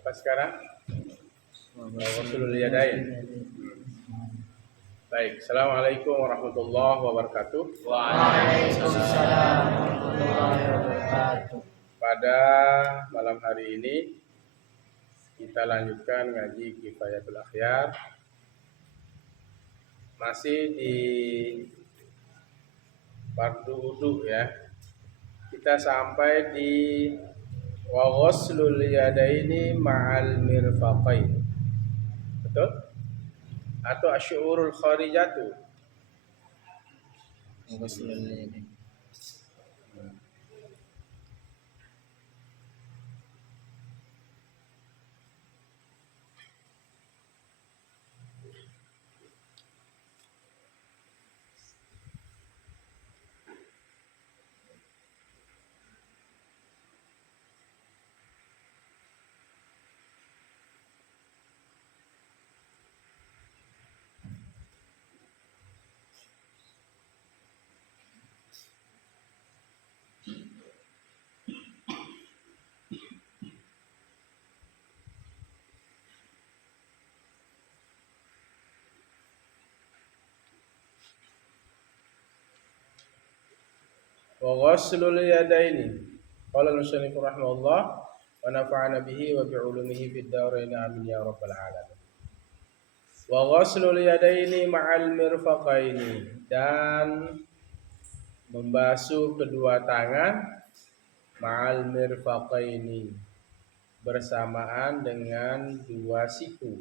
Apa sekarang? Ghuslul yadain. Baik, Assalamualaikum warahmatullahi wabarakatuh. Waalaikumsalam warahmatullahi wabarakatuh. Pada malam hari ini kita lanjutkan ngaji Kifayatul Akhyar. Masih di fardu wudu ya. Kita sampai di wa ghuslul yadaini ma'al mirfaqain. Betul? Atau asyurul kharijatu. Ghuslul yadain. Wa ghuslul yadaini. Qala al-musannif rahimahullah wa nafa'ana bihi wa bi'ulumihi fid dharain amin ya rabbal alamin. Wa ghuslul yadaini ma'al mirfaqaini, dan membasuh kedua tangan ma'al mirfaqaini, bersamaan dengan dua siku.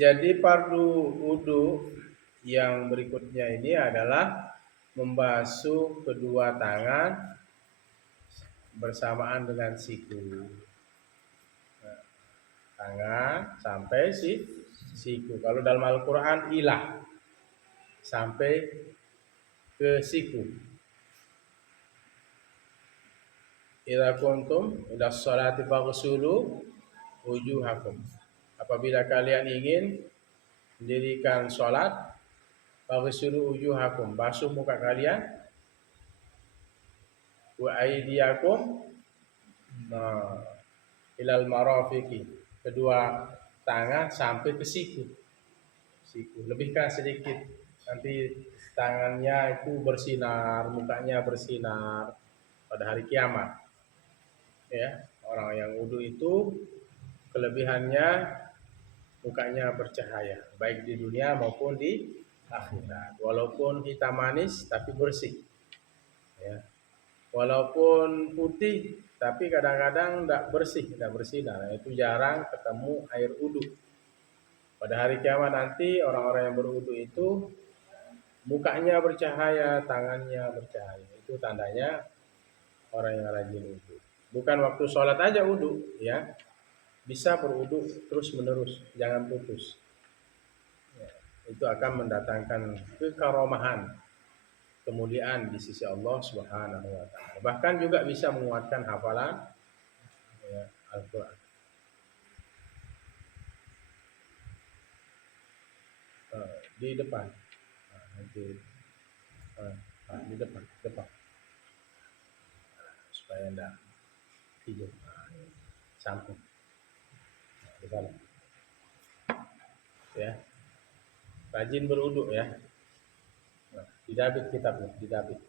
Jadi fardu wudu yang berikutnya ini adalah membasuh kedua tangan bersamaan dengan siku. Nah, tangan sampai siku. Kalau dalam Al-Quran ilah sampai ke siku. Idza kuntum ila sholati faghsulu wujuhakum. Apabila kalian ingin mendirikan sholat, faghsulu wujuhakum, basuh muka kalian, wa aydiyakum ilal marafiqi, kedua tangan sampai ke siku. Lebihkan sedikit, nanti tangannya itu bersinar, mukanya bersinar pada hari kiamat. Ya, orang yang wudu itu kelebihannya mukanya bercahaya, baik di dunia maupun di akhirat. Walaupun hitam manis tapi bersih. Ya. Walaupun putih tapi kadang-kadang tidak bersih, tidak bersinar. Itu jarang ketemu air wudu. Pada hari kiamat nanti orang-orang yang berwudu itu mukanya bercahaya, tangannya bercahaya. Itu tandanya orang yang rajin wudu. Bukan waktu sholat aja wudu, ya. Bisa berwudu terus menerus, jangan putus. Ya, itu akan mendatangkan kekaromahan, kemuliaan di sisi Allah Subhanahu wa taala. Bahkan juga bisa menguatkan hafalan ya, Al-Qur'an. Di depan. Di depan. Supaya enggak tidur. Samping. Di sana. Ya. Rajin berwudu ya. Didabit kitabnya, didabit.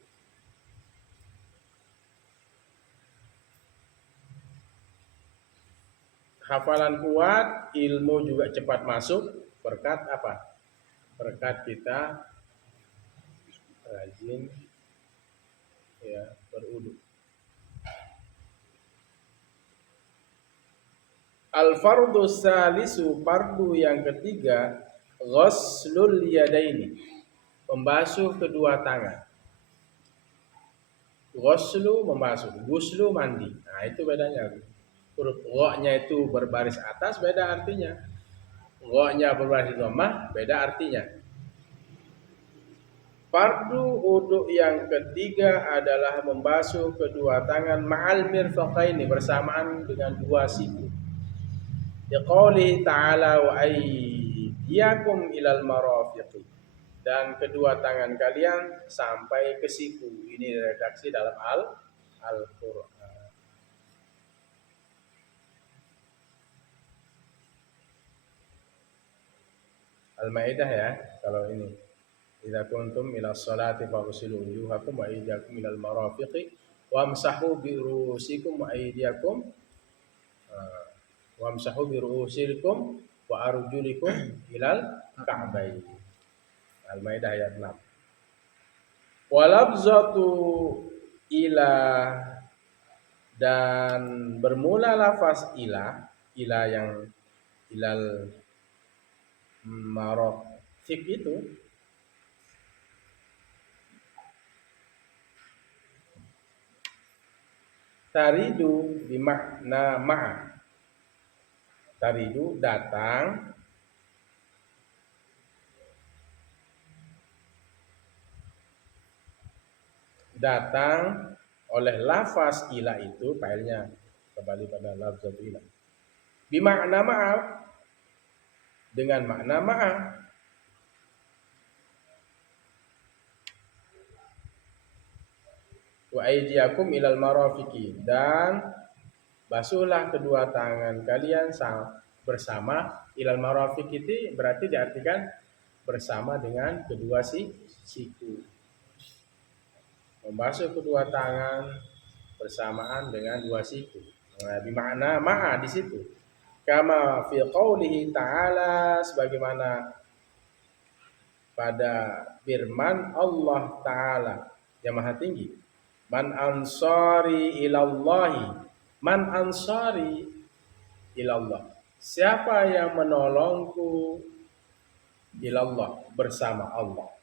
Hafalan kuat, ilmu juga cepat masuk, berkat apa? Berkat kita rajin ya berwudu. Al-fardu salisu, fardu yang ketiga, ghuslul yadaini, membasuh kedua tangan. Ghuslu membasuh, guslu mandi. Nah, itu bedanya. Huruf gha-nya itu berbaris atas, beda artinya. Gha-nya berbaris dhammah, beda artinya. Fardu uduk yang ketiga adalah membasuh kedua tangan ma'al mirfaqaini, bersamaan dengan dua siku. Biqaulihi ta'ala wa aydiyakum ilal marafiqi, dan kedua tangan kalian sampai ke siku. Ini redaksi dalam Al-Qur'an. Al-Maidah ya, kalau ini. Idza kuntum ila sholati faghsilu wujuhakum wa aydiyakum ilal marafiqi wamsahu bi ru'usikum wa aydiyakum wamsahu bi ru'usikum wa arjulikum ilal ka'bayn. Al-Maidah ayat 6. Walabzatu ila, dan bermula lafaz ila yang ilal marafiq itu taridu bimakna ma'a. Taridu datang, oleh lafaz ila itu, failnya kembali pada lafaz ila. Bimakna ma'a, dengan makna ma'a. Wa aydiyakum ilal marafiqi, dan basuhlah kedua tangan kalian bersama. Ilal marafiq itu berarti diartikan bersama dengan kedua siku. Membasuh kedua tangan bersamaan dengan dua siku. Nah, bimakna ma'a di situ. Kama fi qaulihi ta'ala, sebagaimana pada firman Allah Ta'ala yang Maha Tinggi. Man ansari ilallahi, man ansari ilallah, siapa yang menolongku, ilallah, bersama Allah.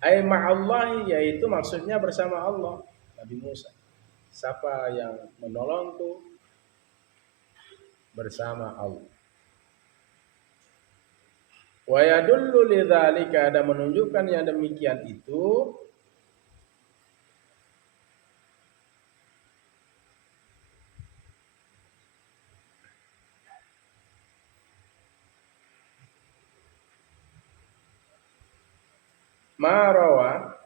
Ay ma'allahi, yaitu maksudnya bersama Allah. Nabi Musa, siapa yang menolongku, bersama Allah. Wa yadullu lidzalika, dan menunjukkan yang demikian itu marawa,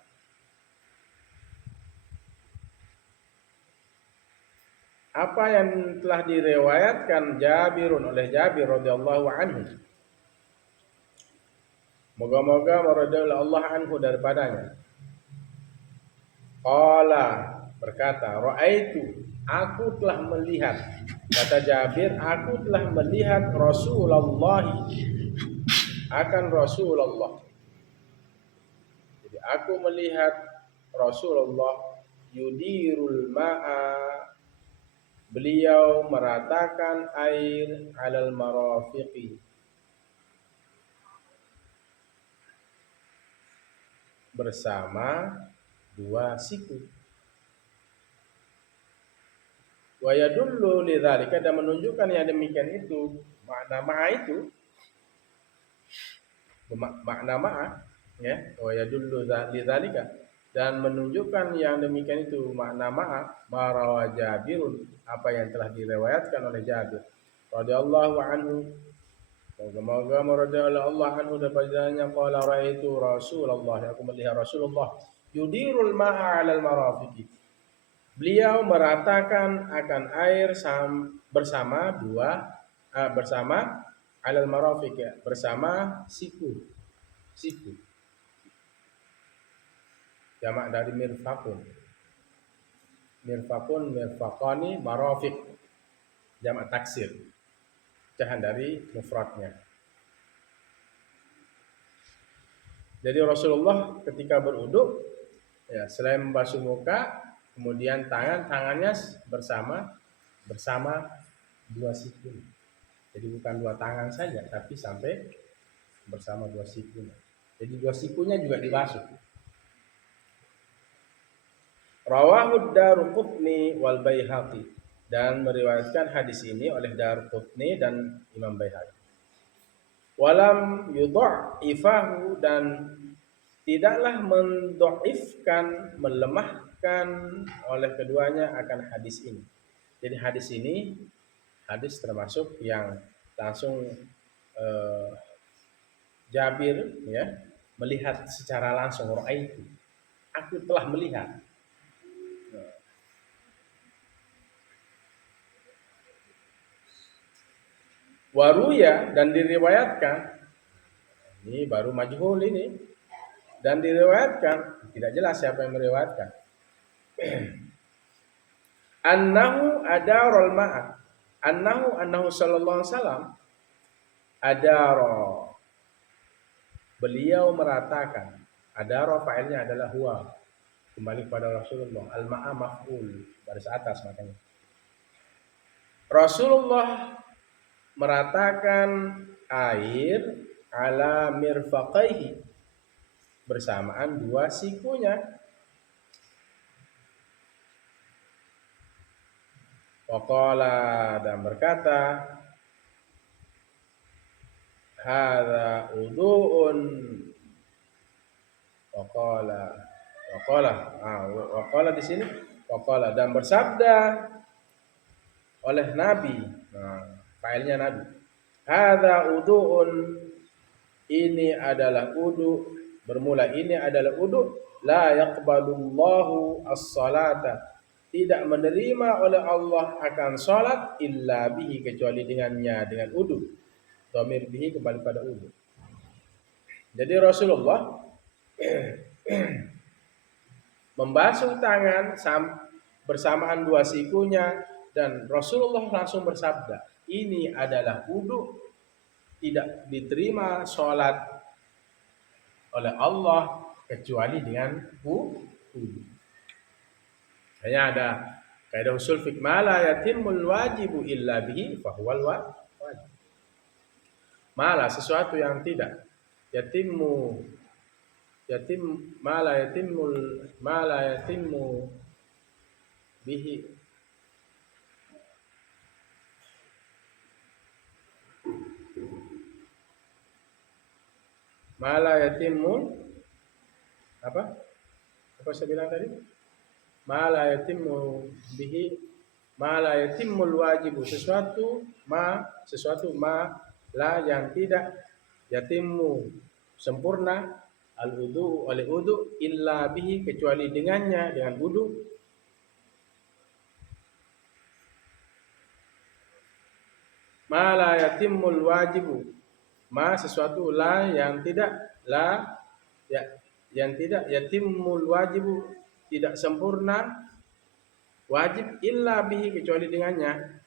apa yang telah diriwayatkan Jabirun, oleh Jabir radhiyallahu anhu. Moga-moga meridai Allah anhu daripadanya. Qala, berkata, ra'aitu, aku telah melihat. Kata Jabir, aku telah melihat Rasulullah, akan Rasulullah. Jadi aku melihat Rasulullah yudirul ma'a, beliau meratakan air alal marafiqi, bersama dua siku. Wa yadullu lidzalika, dan menunjukkan yang demikian itu, makna ma'a itu, makna ma'a ya, wa yadullu lidzalika, dan menunjukkan yang demikian itu makna ma'a, marawa Jabirun, apa yang telah diriwayatkan oleh Jabir radhiyallahu anhu. Moga-moga meridai Allah anhu daripadanya. Qala ra'aitu Rasulullah, aku melihat Rasulullah yudirul ma'a 'alal marafiqi, beliau meratakan akan air bersama bersama alal marafiq, ya, bersama siku. Jamak dari mirfaqun, mirfaqani, marafiq jamak taksir, pecahan dari mufradnya. Jadi Rasulullah ketika berwudu, ya, selain membasuh muka, kemudian tangannya bersama dua siku. Jadi bukan dua tangan saja, tapi sampai bersama dua siku. Jadi dua sikunya juga dibasuh. Rawahu Daruqutni wal Baihaqi, dan meriwayatkan hadis ini oleh Daruqutni dan Imam Baihaqi. Walam yudha'ifahu, dan tidaklah mendhaifkan, melemahkan oleh keduanya akan hadis ini. Jadi hadis ini hadis termasuk yang langsung eh, Jabir ya melihat secara langsung, ra'aitu, aku telah melihat. Waruya, dan diriwayatkan, ini baru majhul ini, dan diriwayatkan tidak jelas siapa yang meriwayatkan. Annahu adarul ma'a, annahu sallallahu alaihi wasallam adara, beliau meratakan. Adara fa'ilnya adalah huwa, kembali kepada Rasulullah. Al-ma'a maf'ul, baris atas makanya. Rasulullah meratakan air ala mirfaqaihi, bersamaan dua sikunya. Waqala, dan berkata, hadza udu'un. Waqala di sini, waqala, dan bersabda oleh Nabi. Failnya Nabi. Hadza udu'un, ini adalah wudu, bermula ini adalah wudu, la yaqbalullahu as-salata, tidak menerima oleh Allah akan salat illa bihi, kecuali dengannya, dengan wudu. Dhamir bihi kembali pada wudu. Jadi Rasulullah membasuh tangan bersamaan dua sikunya, dan Rasulullah langsung bersabda, ini adalah wudu, tidak diterima sholat oleh Allah kecuali dengan wudu. Hanya ada kaidah usul fiqh, ma la yatimul wajibu illa bihi fahuwal wajib. Mala, sesuatu yang tidak yatimmu, ma la yatimmu bihi, ma la yatimmu, apa saya bilang tadi? Ma la yatimmu bihi, ma la yatimmul wajibu, sesuatu ma la, yang tidak yatimmu, sempurna, al wudu, oleh wudu, illa bihi, kecuali dengannya, dengan wudu. Ma la yatimmul wajibu, ma sesuatu la, yang tidak, yang tidak, yatimmul wajibu, tidak sempurna wajib, illa bihi, kecuali dengannya.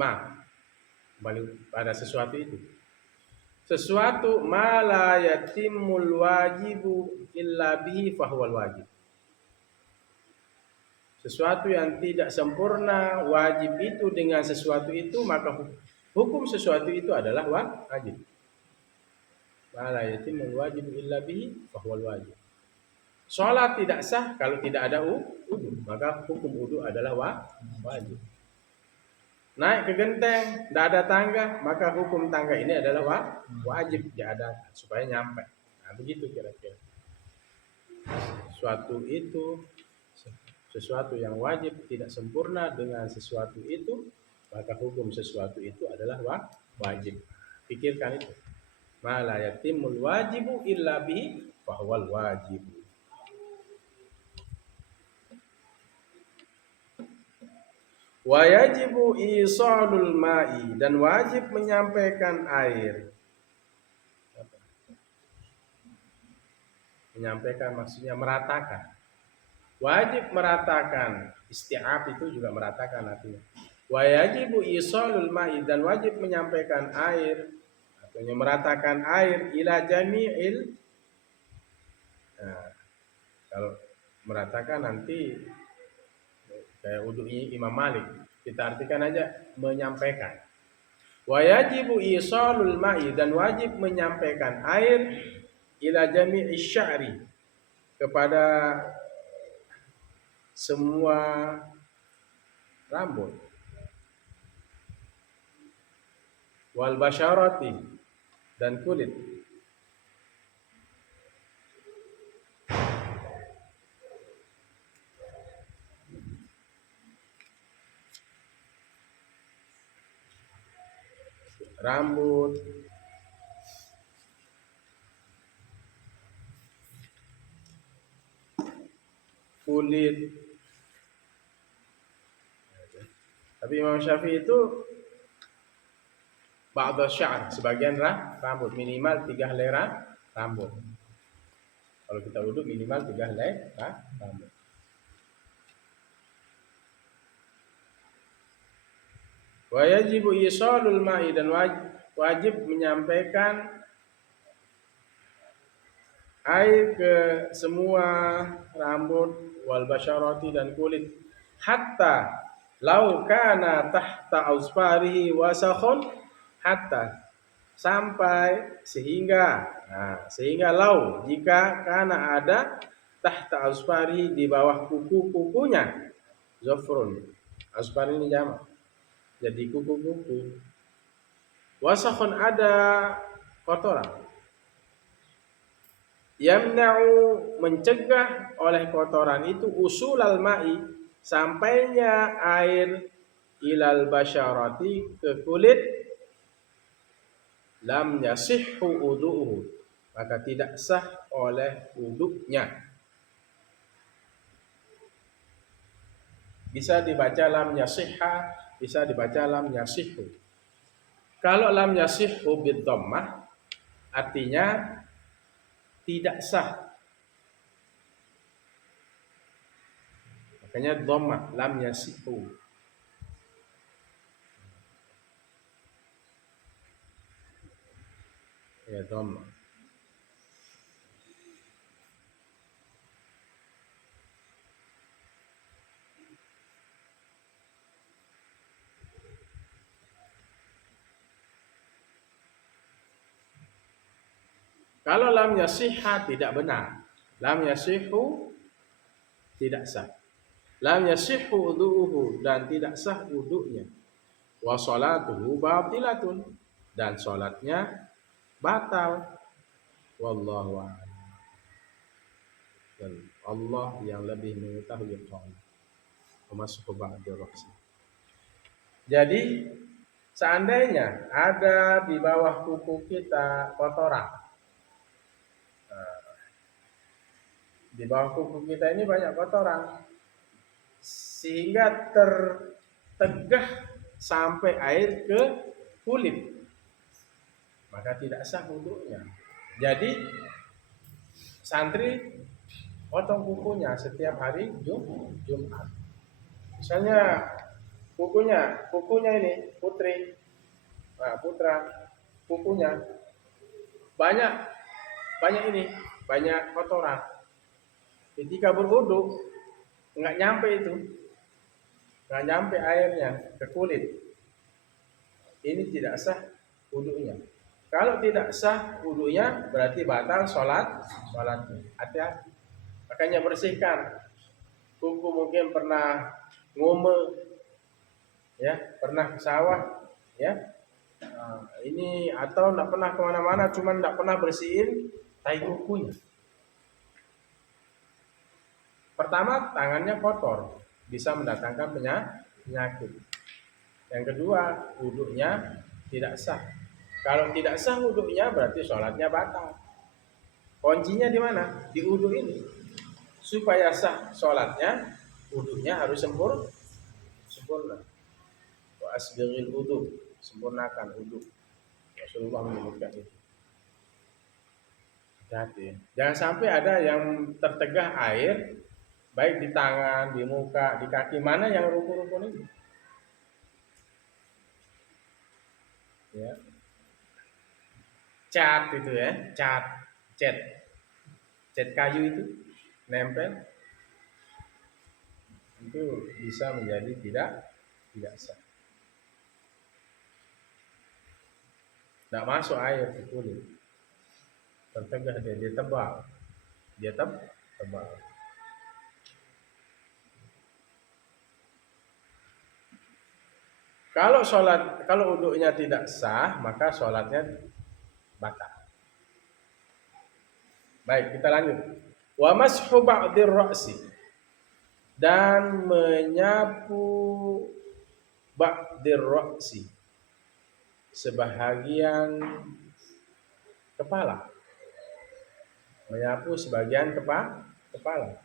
Ma, kembali pada sesuatu itu. Sesuatu ma la yatimul wajibu illa bihi fahuwal wajib. Sesuatu yang tidak sempurna wajib itu dengan sesuatu itu, maka hukum sesuatu itu adalah wajib. Ma la yatimul wajibu illa bihi fahuwal wajib. Salat tidak sah kalau tidak ada wudu, maka hukum wudu adalah wajib. Naik ke genteng, tidak ada tangga, maka hukum tangga ini adalah wajib diadakan supaya nyampe. Nah, begitu kira-kira. Sesuatu yang wajib tidak sempurna dengan sesuatu itu, maka hukum sesuatu itu adalah wajib. Pikirkan itu. Ma la yatimul wajibu illa bihi fahuwal wajib. Wa yajibu isalul ma'i, dan wajib menyampaikan air. Menyampaikan maksudnya meratakan. Wajib meratakan, isti'ab itu juga meratakan artinya. Wa yajibu isalul ma'i, dan wajib menyampaikan air, artinya meratakan air, ila jami'il. Nah, kalau meratakan nanti kayak wudu'i Imam Malik, kita artikan aja menyampaikan. Wa yajibu isalul ma'i, dan wajib menyampaikan air, ila jami'i sya'ri, kepada semua rambut. wal basyarati dan kulit. Rambut, kulit. Tapi Imam Syafi'i itu ba'da sya'r, sebagian rambut, minimal 3 helai rambut. Kalau kita wudhu minimal 3 helai rambut. Wa yajibu isalul ma'i, dan wajib menyampaikan air ke semua rambut, wal basyarati dan kulit, hatta lau kana tahta ausfarihi wasakhun, hatta sampai sehingga lau jika kana ada tahta ausfarihi di bawah kuku-kukunya zafrun. Ausfar ini jamak, jadi kuku-kuku. Wasakhun ada kotoran, yamna'u mencegah oleh kotoran itu usulal ma'i, sampainya air, ilal basyarati ke kulit, lam yasihhu wudu'uhu, maka tidak sah oleh wuduknya. Bisa dibaca lam yasihha, bisa dibaca lam yasihhu. Kalau lam yasihhu bid dhammah artinya tidak sah. Makanya dhammah lam yasihhu. Ya dhammah. Kalau lam yasihha tidak benar. Lam yasihhu tidak sah. Lam yasihhu wudu'uhu, dan tidak sah wudu'nya. Wa sholatuhu batilatun, dan sholatnya batal. Wallahu a'lam. Dan Allah yang lebih mengetahui qaul. Masuk ba'da raqsi. Jadi seandainya ada di bawah kuku kita kotoran, di bawah kuku kita ini banyak kotoran, sehingga tertegah sampai air ke kulit, maka tidak sah wudunya. Jadi santri potong kukunya setiap hari Jumat. Misalnya kukunya ini putri, putra, kukunya banyak kotoran. Ketika berwudu nggak nyampe airnya ke kulit, ini tidak sah wudunya. Kalau tidak sah wudunya berarti batal sholatnya. Hati-hati. Makanya bersihkan. Kuku mungkin pernah ngomel, ya, pernah ke sawah, ya. Ini atau tidak pernah kemana-mana, cuman tidak pernah bersihin tai kukunya. Pertama, tangannya kotor, bisa mendatangkan penyakit. Yang kedua, wudunya tidak sah. Kalau tidak sah wudunya berarti sholatnya batal. Kuncinya di mana? Di wudu ini. Supaya sah sholatnya, wudunya harus sempurna. Wa asbighil wudu, sempurnakan wudu. Rasulullah menyebutkan itu. Hati-hati. Jangan sampai ada yang tertegah air, baik di tangan, di muka, di kaki, mana yang rukun-rukun ini. Ya. Cat itu ya, cat kayu itu nempel, itu bisa menjadi tidak sah. Tidak masuk air ke kulit, tertegah dia tebal, tebal. Kalau uduknya tidak sah, maka sholatnya batal. Baik, kita lanjut. Wa mashu ba'dir ra'si, dan menyapu ba'dir ra'si, sebahagian kepala. Menyapu sebagian kepala.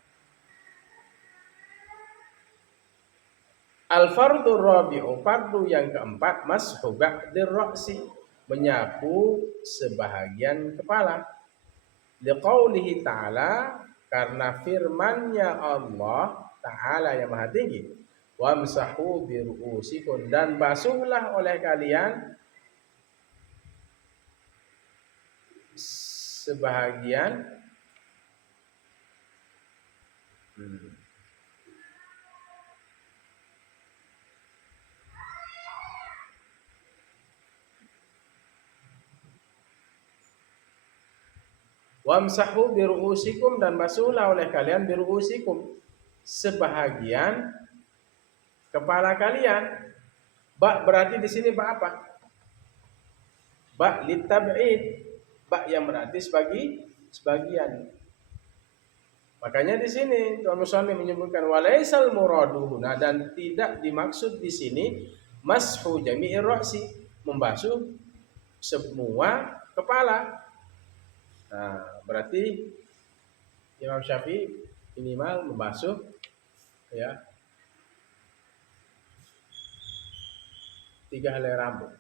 Al-fardu rabi'u, fardu yang keempat, mashu ba'dir ra'si, menyapu sebahagian kepala. Liqaulihi ta'ala, karena firman-Nya Allah Ta'ala yang Maha Tinggi, wamsahu biru'usikum, dan basuhlah oleh kalian sebahagian wamsahu biru'usikum, dan basuhlah oleh kalian biru'usikum, sebahagian kepala kalian. Ba berarti di sini ba apa? Ba litab'id, ba yang berarti sebagian. Makanya di sini Tuan Muslim menyebutkan walaisal muraduhuna, dan tidak dimaksud di sini mashu jami'ir ra'si, membasuh semua kepala. Nah, berarti Imam Syafi'i minimal membasuh ya 3 helai rambut.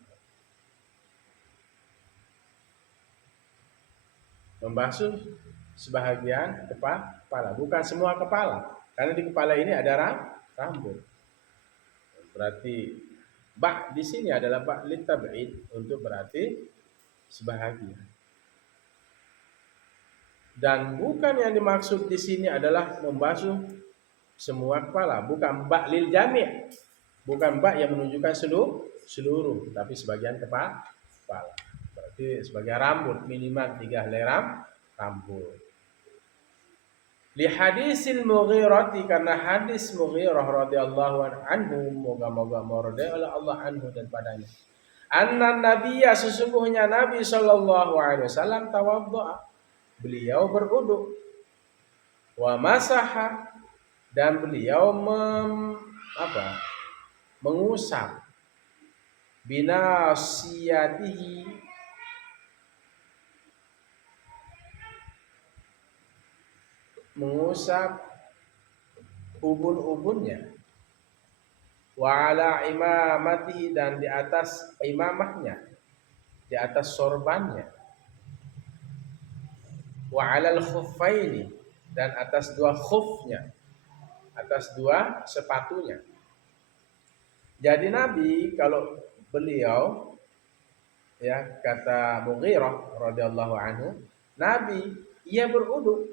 Membasuh sebahagian kepala, bukan semua kepala, karena di kepala ini ada rambut. Berarti ba di sini adalah ba litab'id, untuk berarti sebahagian. Dan bukan yang dimaksud di sini adalah membasuh semua kepala, bukan ba lil jami', bukan ba yang menunjukkan seluruh, tapi sebagian kepala. Berarti sebagian rambut, minimal 3 helai rambut. Li hadisil Mughirah, karena hadis Mughirah radhiyallahu anhu, moga-moga meridai oleh Allah anhu dan padanya. Anna nabiyya, sesungguhnya Nabi sallallahu alaihi wasallam, tawaddu'a, beliau berwudu, wa masaha, dan beliau mengusap, binasiyatihi, mengusap ubun-ubunnya, wa ala imamati, dan di atas imamahnya, di atas sorbannya, wa alal khuffaini, dan atas 2 khufnya, atas 2 sepatunya. Jadi Nabi kalau beliau, ya kata Mughirah radhiyallahu anhu, Nabi ia berwudu.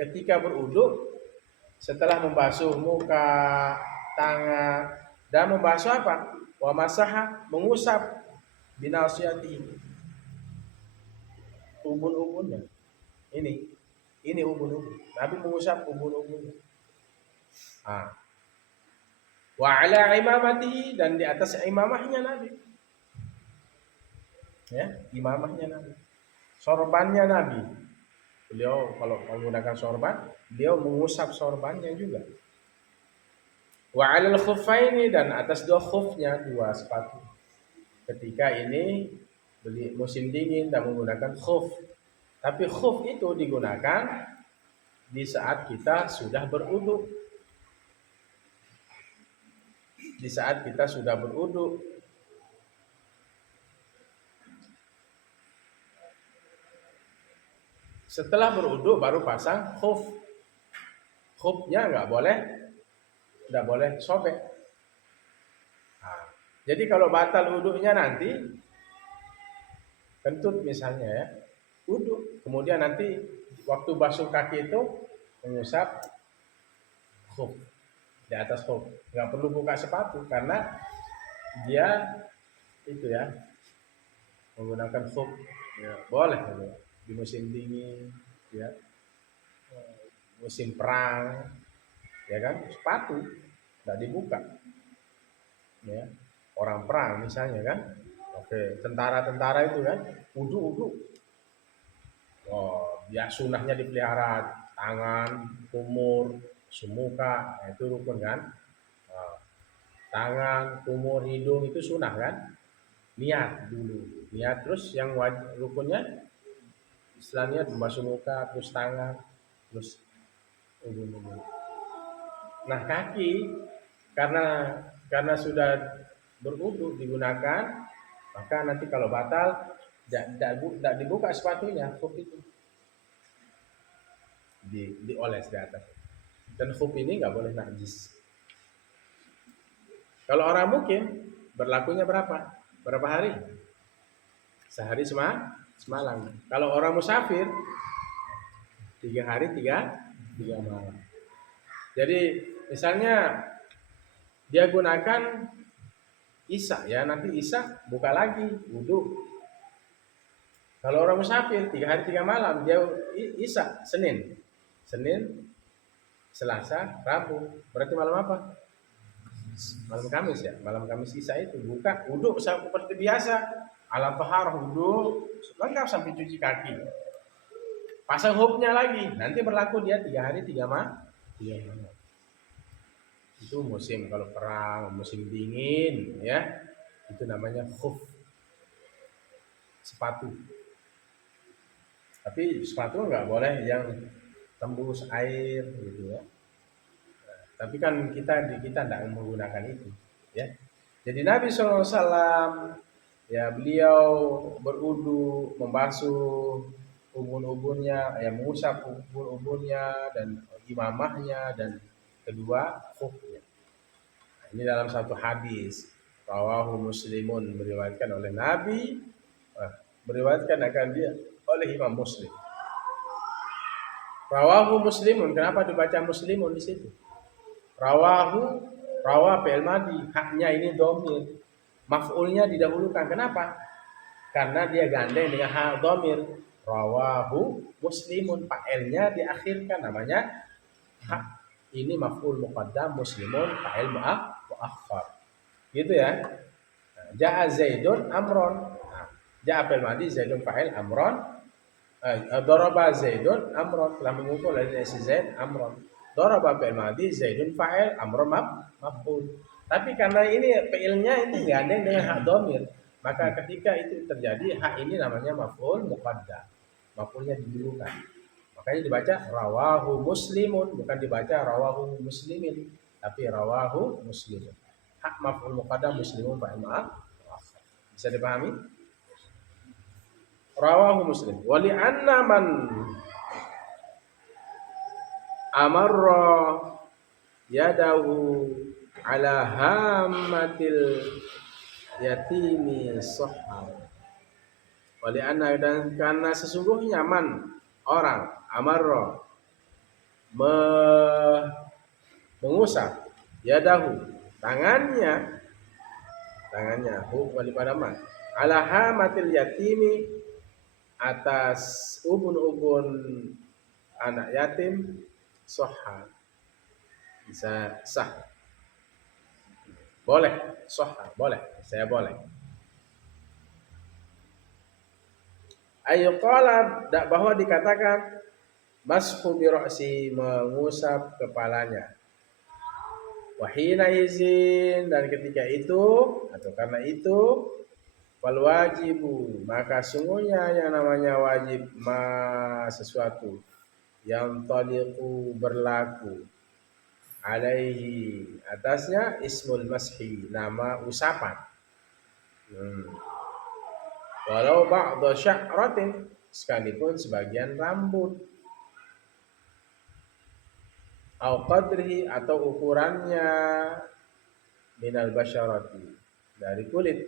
Ketika berwudu, setelah membasuh muka, tangan, dan membasuh apa? Wa masaha, mengusap, binasiyati, ubun-ubunnya. Ini ubun-ubun. Nabi mengusap ubun-ubunnya. Wa ala imamatihi, dan di atas imamahnya Nabi. Ya, imamahnya Nabi. Sorbannya Nabi. Beliau kalau menggunakan sorban, beliau mengusap sorbannya juga. Wa 'alal khuffaini, dan atas 2 khufnya, 2 sepatu. Ketika ini beli musim dingin dan menggunakan khuf. Tapi khuf itu digunakan di saat kita sudah berwudu. Di saat kita sudah berwudu. Setelah berwudu baru pasang khuf. Khufnya nggak boleh sobek. Jadi kalau batal wudunya nanti, kentut misalnya ya, wudu, kemudian nanti waktu basuh kaki itu mengusap khuf, di atas khuf, nggak perlu buka sepatu karena dia itu ya menggunakan khuf, ya, boleh gitu. Di musim dingin, ya, musim perang, ya kan, sepatu nggak dibuka, ya. orang perang misalnya kan. Oke, tentara-tentara itu kan, uduk. Oh, ya sunahnya dipelihara tangan, kumur, semuka, itu rukun kan. Nah, tangan, kumur, hidung itu sunah kan. Niat dulu, niat terus yang rukunnya istilahnya masuk muka, terus tangan, terus ujung-ujung. Nah kaki karena sudah berwudu digunakan, maka nanti kalau batal tidak dibuka sepatunya, khuf itu dioles di atas. Dan khuf ini nggak boleh najis. Kalau orang mukim berlakunya berapa? Berapa hari? Sehari semalam. Kalau orang musafir 3 hari 3 malam. Jadi misalnya dia gunakan Isya ya, nanti Isya buka lagi wudhu. Kalau orang musafir 3 hari 3 malam dia Isya Senin, Selasa, Rabu. Berarti malam apa? Malam Kamis ya. Malam Kamis Isya itu buka wudhu seperti biasa. Ala taharah wudhu lengkap sampai cuci kaki. Pasang hubnya lagi. Nanti berlaku dia 3 hari 3 malam. Itu musim kalau perang, musim dingin ya. Itu namanya khuf. Sepatu. Tapi sepatu nggak boleh yang tembus air gitu ya. Tapi kan kita tidak menggunakan itu ya. Jadi Nabi SAW ya beliau berudu, membasuh ubun-ubunnya, ya mengusap ubun-ubunnya dan imamahnya dan kedua khufnya. Ini dalam satu hadis rawahu Muslimun, meriwayatkan oleh Nabi, meriwayatkan akan dia oleh Imam Muslim. Rawahu Muslimun, kenapa dibaca Muslimun di situ? Rawa fi'il madi, haknya ini dhamir. Maf'ulnya didahulukan. Kenapa? Karena dia gandeng dengan hak dhamir. Rawahu Muslimun, fa'ilnya diakhirkan, namanya hak. Ini maf'ul muqaddam, Muslimun fa'il mu'akhkhar. Gitu ya. Ja'a Zaidun amron. Ja'a fi'il madi, Zaidun fa'il, amron. Daraba Zaidun amron, telah memukul dari si Zaid amron. Daraba fi'il madi, Zaidun fa'il, amron maf'ul. Tapi karena ini fi'ilnya ini gandeng dengan hak dhamir, maka ketika itu terjadi hak ini namanya maf'ul muqaddam. Maf'ulnya didulukan. Makanya dibaca rawahu Muslimun, bukan dibaca rawahu Muslimin, tapi rawahu Muslimun. Hak maf'ul muqaddam Muslimun fa'il Bisa dipahami? Rawahu Muslim. Wali anna man amarra yadahu ala hammatil yatimi sahha. Wali anna, dan karena sesungguhnya man orang amarra mengusap yadahu tangannya hu wali pada man ala hammatil yatimi atas ubun-ubun anak yatim soha, bisa sah, boleh soha, boleh, saya boleh. Ayyuqala, bahwa dikatakan mashu bi ra'si, mengusap kepalanya. Wahina izin, dan ketika itu atau karena itu wal wajibu, maka sungguhnya yang namanya wajib sesuatu yang taliqu berlaku alaihi atasnya ismul mashi, nama usapan. Walau ba'da sya'ratin, sekalipun sebagian rambut. Au qadrihi, atau ukurannya, minal basyarati, dari kulit.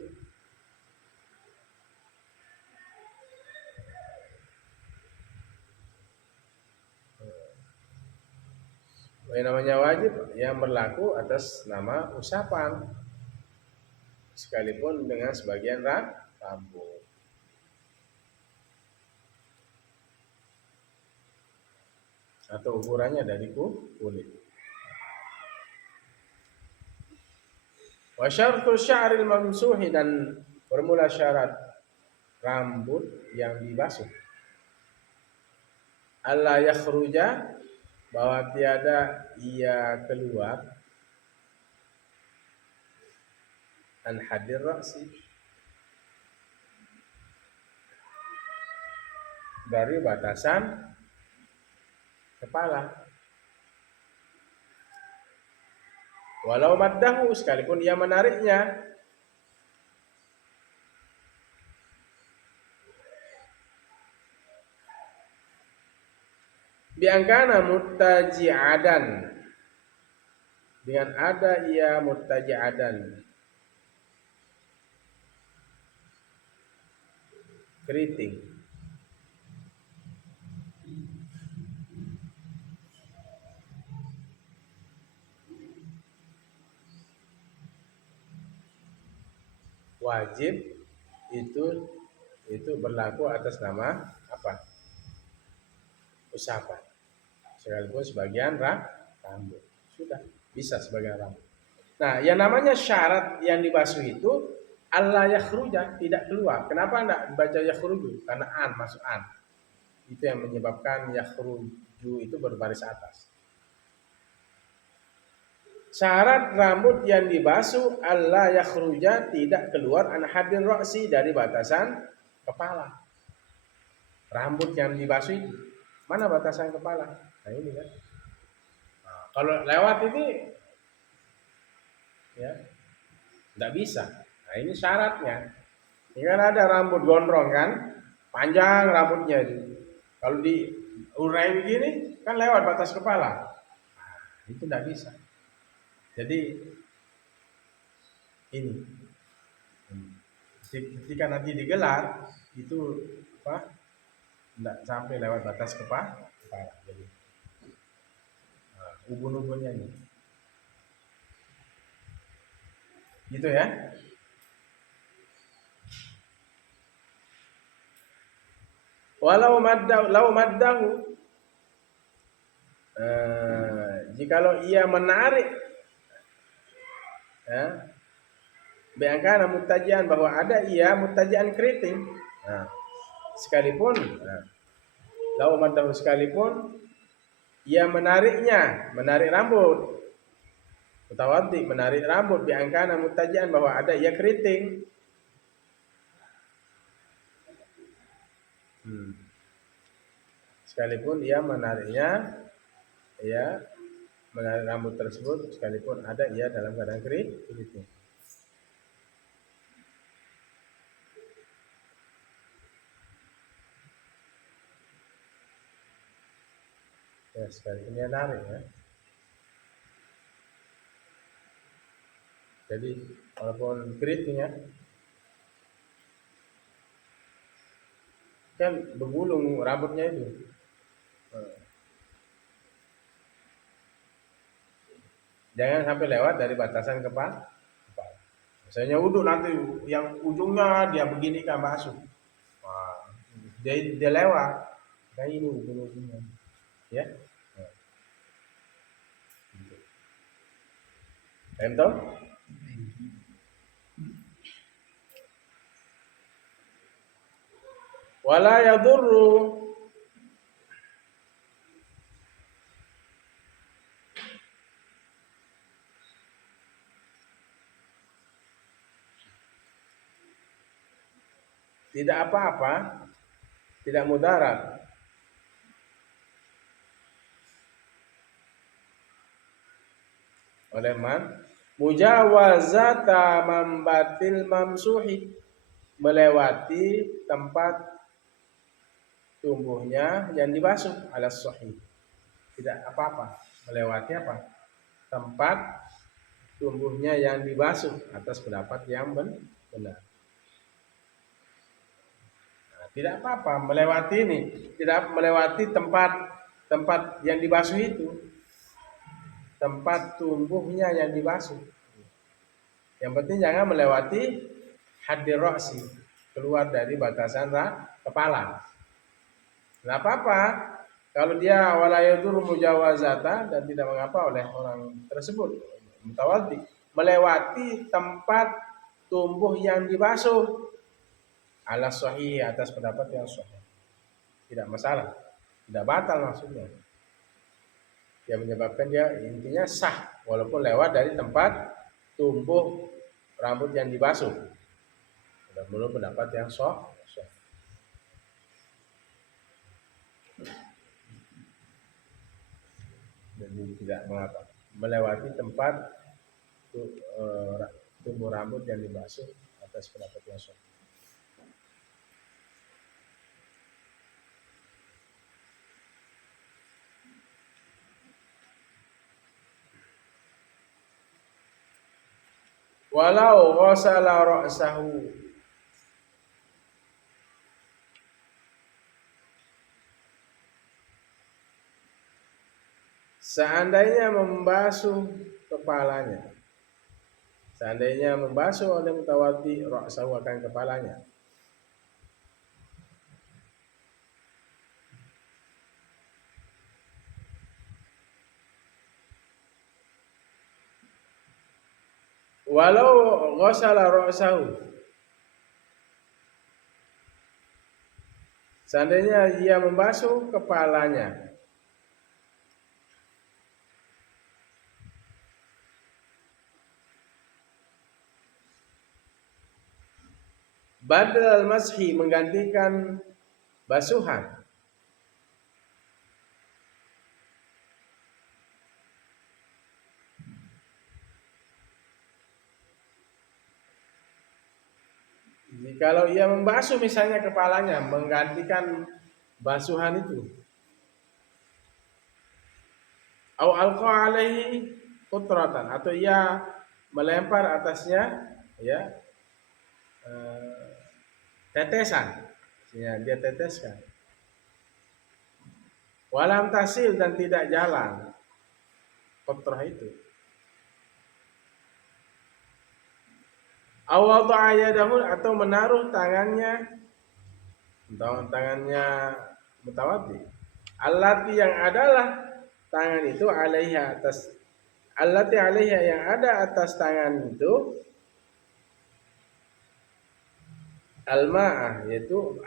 Yang namanya wajib yang berlaku atas nama usapan, sekalipun dengan sebagian rambut. Atau ukurannya dari kulit. Wa syartu sya'ril mamsuhi, dan bermula syarat rambut yang dibasuh. Allah yakhruja, bahwa tiada ia keluar, an hadir ra'si, dari batasan kepala. Walau maddahu, sekalipun ia menariknya. Biangkana muttaji'adan, dengan ada ia muttaji'adan, keriting. Wajib itu berlaku atas nama apa? Usapan. Sekalipun sebagian rambut. Sudah bisa sebagian rambut. Nah, yang namanya syarat yang dibasuh itu Allah yakhruja, tidak keluar. Kenapa enggak baca yakhruju? Karena an, masuk an. Itu yang menyebabkan yakhruju itu berbaris atas. Syarat rambut yang dibasuh Allah yakhruja, tidak keluar, an hadir ra'si, dari batasan kepala. Rambut yang dibasuh itu mana batasan kepala? Nah ini kan. Nah, kalau lewat ini ya tidak bisa. Nah ini syaratnya. Ini kan ada rambut gondrong kan, panjang rambutnya itu. Kalau diurai begini kan lewat batas kepala. Nah, itu tidak bisa. Jadi ini ketika nanti digelar itu apa? Tidak sampai lewat batas kepala. Jadi ubun-ubunnya ini. Gitu ya. Walau maddahu, jikalau ia menarik, ya, bayangkan muttajian, bahwa ada ia muttajian keriting. Nah, sekalipun lau maddahu, sekalipun ia menariknya, menarik rambut, mutawaddi, menarik rambut, bayangkan muttajian, bahwa ada ia keriting. Sekalipun ia menariknya, ya, menarik rambut tersebut, sekalipun ada ia dalam keadaan keriting. Ya, sekalipun ia narik ya. Jadi walaupun keriting ya, kan bergulung rambutnya itu. Jangan sampai lewat dari batasan kepala. Misalnya wudhu nanti yang ujungnya dia begini kan masuk. Wah, dia lewat. Kayak ini ujung-ujungnya. Ya. Entah? Wala yadurru, tidak apa-apa, tidak mudarat. Oleh man mujawazata mambatil mamsuhi, melewati tempat tumbuhnya yang dibasuh, ala sahih. Tidak apa-apa, melewati apa? Tempat tumbuhnya yang dibasuh, atas pendapat yang benar. Tidak apa-apa melewati ini, tidak melewati tempat yang dibasuh itu, tempat tumbuhnya yang dibasuh. Yang penting jangan melewati hadir ra'si, keluar dari batasan kepala. Tidak apa-apa kalau dia wala yadur mujawazata, dan tidak mengapa oleh orang tersebut mutawaddi, melewati tempat tumbuh yang dibasuh. Ala sahih, atas pendapat yang sahih. Tidak masalah, tidak batal maksudnya. Yang menyebabkan dia intinya sah walaupun lewat dari tempat tumbuh rambut yang dibasuh. Dan menurut pendapat yang sahih. Jadi tidak mengapa melewati tempat tumbuh rambut yang dibasuh atas pendapat yang sahih. Walau ghasala ra'sahu, seandainya membasuh kepalanya, seandainya membasuh oleh mutawaddi ra'sahu akan kepalanya, walau ghasala ra'sahu, seandainya ia membasuh kepalanya, badal al-mashi, menggantikan basuhan, kalau ia membasuh misalnya kepalanya, menggantikan basuhan itu, au alqa alaihi qutratan, atau ia melempar atasnya ya tetesan, ya, dia teteskan, walam tasil, dan tidak jalan qutrah itu, au wada'a yadahu, atau menaruh tangannya mutawaddi, allati, yang adalah tangan itu, alaiha, atas, allati alaiha, yang ada atas tangan itu, al-ma'ah, yaitu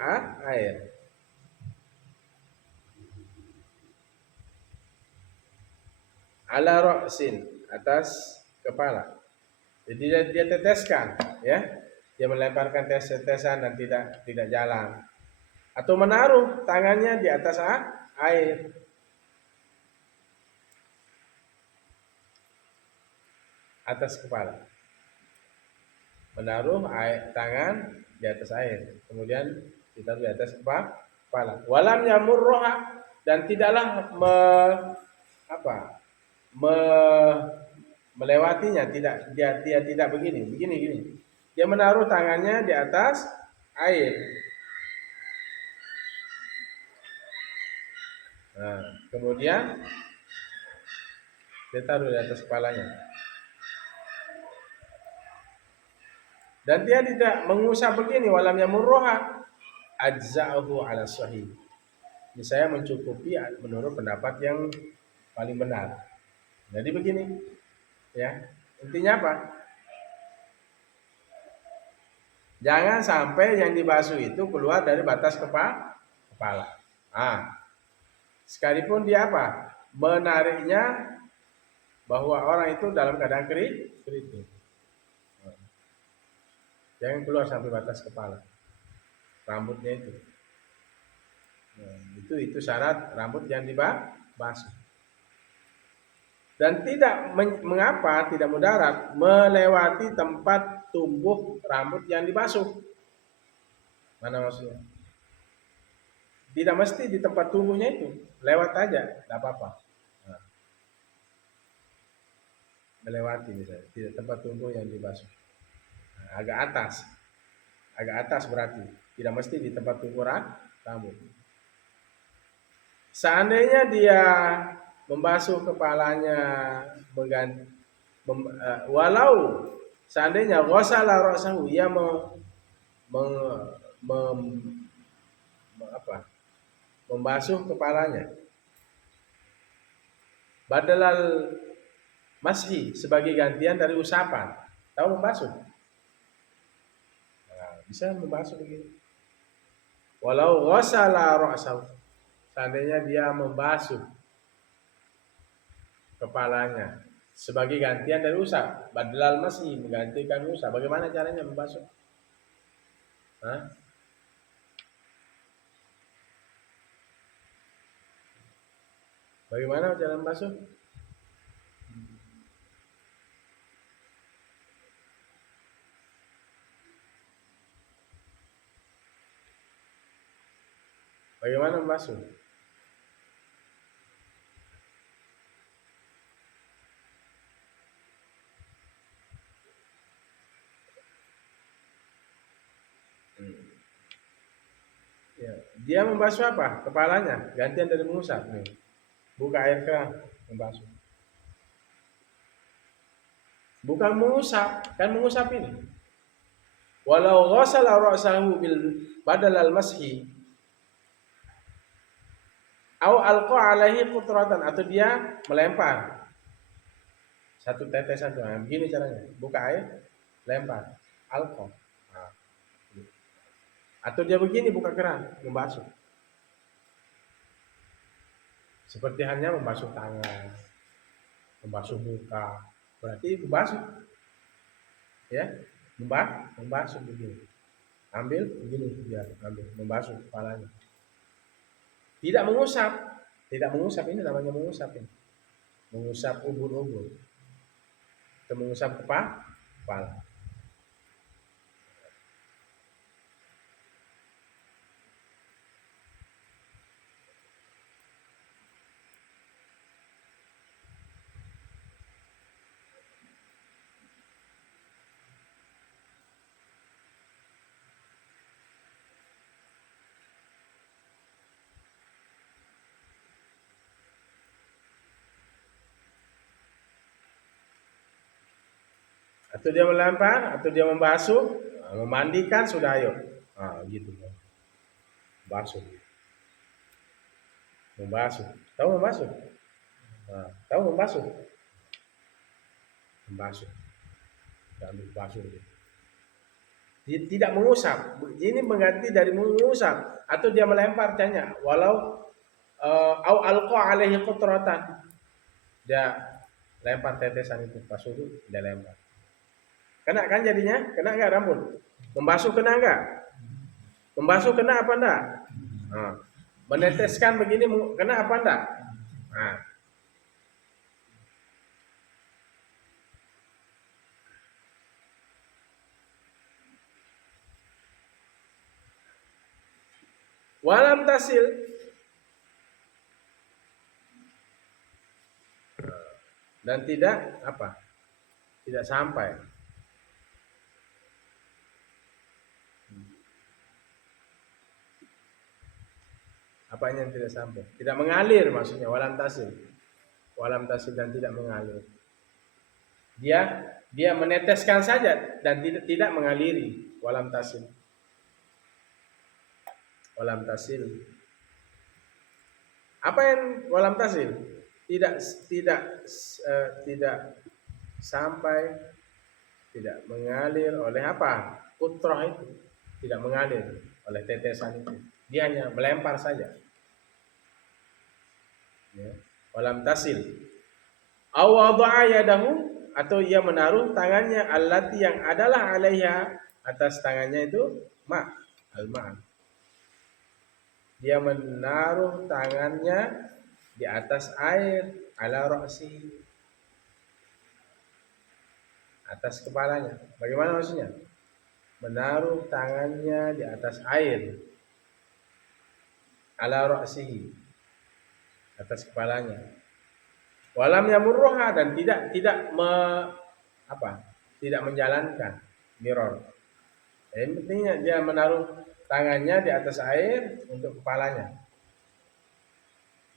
air, ala ra'sin, atas kepala. Jadi dia teteskan, ya, dia melemparkan tetesan dan tidak jalan, atau menaruh tangannya di atas air, atas kepala, menaruh tangan di atas air, kemudian ditaruh di atas kepala. Walam yamurroha, dan tidaklah melewatinya, dia tidak begini. Dia menaruh tangannya di atas air. Nah, kemudian dia taruh di atas kepalanya. Dan dia tidak mengusap begini, walam yamurroha, ajza'ahu ala sahih. Ini saya mencukupi menurut pendapat yang paling benar. Jadi begini, ya, intinya apa? Jangan sampai yang dibasuh itu keluar dari batas kepala. Sekalipun dia apa? Menariknya bahwa orang itu dalam keadaan keriting. Jangan keluar sampai batas kepala. Rambutnya itu. Itu syarat rambut yang dibasuh. Dan tidak mengapa, tidak mudarat melewati tempat tumbuh rambut yang dibasuh. Mana maksudnya? Tidak mesti di tempat tumbuhnya itu, lewat aja, tidak apa-apa. Nah, melewati misalnya, tidak tempat tumbuh yang dibasuh. Nah, agak atas berarti, tidak mesti di tempat tumbuh rambut. Seandainya dia membasuh kepalanya, walau seandainya ghasala ra'sahu, ia membasuh kepalanya, badalal mashi sebagai gantian dari usapan. Tahu membasuh? Nah, bisa membasuh begini. Walau ghasala ra'sahu, seandainya dia membasuh kepalanya sebagai gantian dari usap, badlal mashi, menggantikan usap. Bagaimana caranya membasuh? Hah? Bagaimana cara membasuh? Bagaimana membasuh? Ya. Dia membasuh apa? Kepalanya, gantian dari mengusap nih. Buka air keran, membasuh. Bukan mengusap, kan mengusap ini. Walau ghasala ra'sahu bil badal al-mashi au alqa alaihi qutratan, atau dia melempar satu tetesan tuh. Nah, begini caranya. Buka air, lempar, alqa. Nah, atau dia begini buka keran, membasuh. Seperti hanya membasuh tangan, membasuh muka, berarti membasuh, ya, membasuh begini, ambil begini, biar ambil, membasuh kepalanya, tidak mengusap, ini namanya mengusap ini, mengusap ubur-ubur, atau mengusap kepala. Atau dia melempar, atau dia membasuh, memandikan, sudah ayo. Nah, gitu. Membasuh. Tahu membasuh? Nah, tahu membasuh? Membasuh. Ambil basuh. Tidak mengusap. Ini mengganti dari mengusap, atau dia melempar tanya. Walau au alqa alaihi qutratan. Dia lempar tetesan itu pas wudhu, dia lempar. Kena kan jadinya? Kena enggak rambut? Membasuh kena enggak? Membasuh kena apa enggak? Nah, meneteskan begini kena apa enggak? Nah, walam tasil, dan tidak apa? Tidak sampai. Apanya yang tidak sampai? Tidak mengalir maksudnya, walam tasil. Walam tasil dan tidak mengalir. Dia meneteskan saja dan tidak mengaliri, walam tasil. Walam tasil. Apa yang walam tasil? Tidak sampai, tidak mengalir oleh apa? Putroh itu tidak mengalir oleh tetesan itu. Dia hanya melempar saja. Ya. Walam tasil. Aw wada'a yadahu, atau ia menaruh tangannya allati yang adalah alaiha, atas tangannya itu al-ma'. Dia menaruh tangannya di atas air, ala ra'si, atas kepalanya. Bagaimana maksudnya? Menaruh tangannya di atas air, ala ra'sihi, atas kepalanya. Walam yamurruha, dan tidak menjalankan mirror. Yang pentingnya dia menaruh tangannya di atas air untuk kepalanya.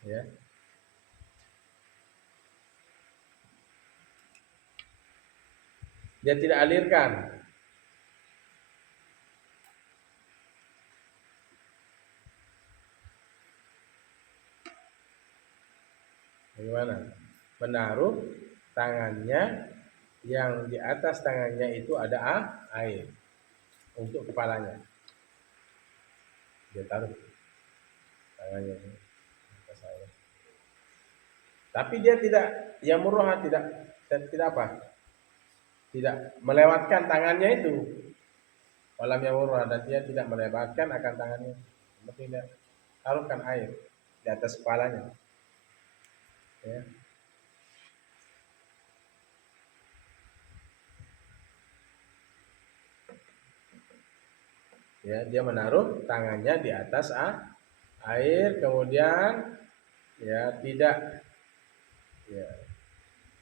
Ya. Dia tidak alirkan. Bagaimana? Menaruh tangannya, yang di atas tangannya itu ada air untuk kepalanya. Dia taruh tangannya di atas air. Tapi dia tidak, yang murah tidak apa? Tidak melewatkan tangannya itu. Walam yang murah, dan dia tidak melewatkan akan tangannya. Mungkin dia taruhkan air di atas kepalanya. Ya. Ya, dia menaruh tangannya di atas air, kemudian ya tidak